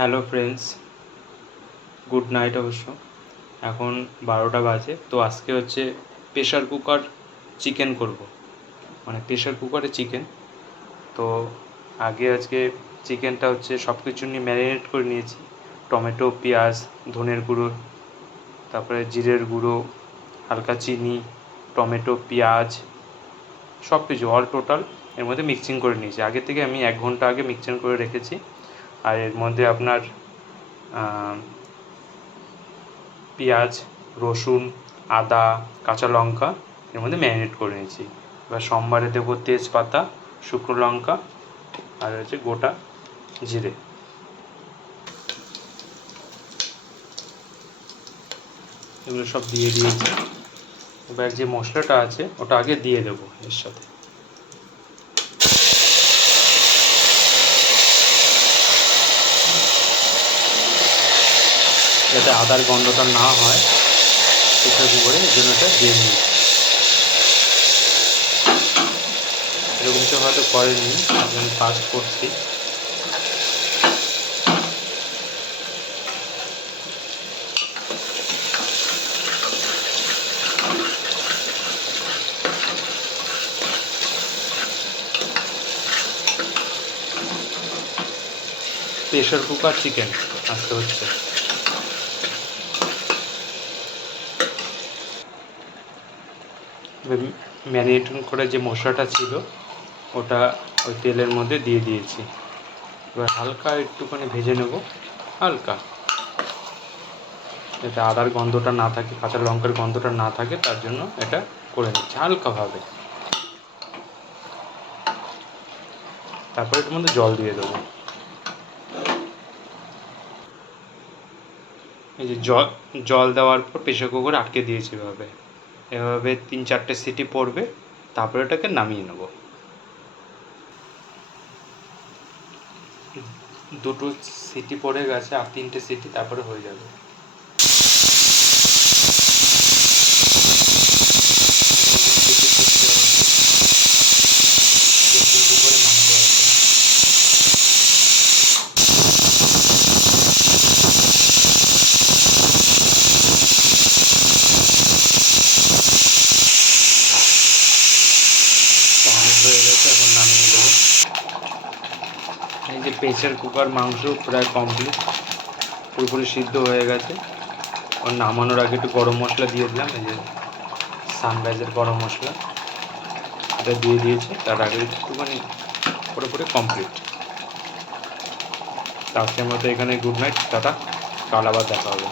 Hello friends, good night. অবশ্য এখন 12টা বাজে। তো আজকে হচ্ছে প্রেশার কুকার চিকেন করব, মানে প্রেশার কুকারে চিকেন। তো আজকে চিকেনটা হচ্ছে সব কিছু নিয়ে ম্যারিনেট করে নিয়েছি। টমেটো, পেঁয়াজ, ধনের গুঁড়ো, তারপরে জিরের গুঁড়ো, হালকা চিনি, টমেটো, পেঁয়াজ, সব কিছু অল টোটাল এর মধ্যে মিক্সিং করে নিয়েছি। আগে থেকে আমি 1 ঘন্টা আগে মিক্সিং করে রেখেছি। আর এর মধ্যে আপনার পেঁয়াজ, রসুন, আদা, কাঁচা লঙ্কা এর মধ্যে ম্যারিনেট করে নিয়েছি। এবার সোমবারে দেবো তেজপাতা, শুকনো লঙ্কা আর হচ্ছে গোটা জিরে। এগুলো সব দিয়ে দিয়েছি। এবার যে মশলাটা আছে ওটা আগে দিয়ে দেবো এর সাথে। যাতে আদার গন্ধটা না হয় প্রেসার কুকারে, এর জন্য এটা দিয়ে নিই। এরকম তো হয়তো করেনি, আমি ফার্স্ট করছি। প্রেশার কুকার চিকেন আজকে হচ্ছে। ম্যারিনেট করে যে মশলাটা ছিল ওটা ওই তেলের মধ্যে দিয়ে দিয়েছি। এবার হালকা একটুখানি ভেজে নেব, হালকা, যাতে আদার গন্ধটা না থাকে, কাঁচা লঙ্কার গন্ধটা না থাকে, তার জন্য এটা করে নিচ্ছি হালকাভাবে। তারপর এর মধ্যে জল দিয়ে দেবো। এই যে জল দেওয়ার পর প্রেশার কুকার আটকে দিয়েছি এভাবে। এভাবে 3-4টে সিটি পড়বে, তারপরে এটাকে নামিয়ে নেব। 2টো সিটি পড়ে গেছে, আর 3টে সিটি তারপরে হয়ে যাবে। হয়ে গেছে, এখন নামিয়ে দেবো। এই যে প্রেসার কুকার মাংস প্রায় কমপ্লিট, পুরোপুরি সিদ্ধ হয়ে গেছে। আর নামানোর আগে একটু গরম মশলা দিয়ে দিলাম, এই যে সানরাইজের গরম মশলা, এটা দিয়ে দিয়েছি। তার আগে একটুখানি পুরোপুরি কমপ্লিট। আজকের মতো এখানে গুড নাইট, টাটা, কাল আবার দেখা হবে।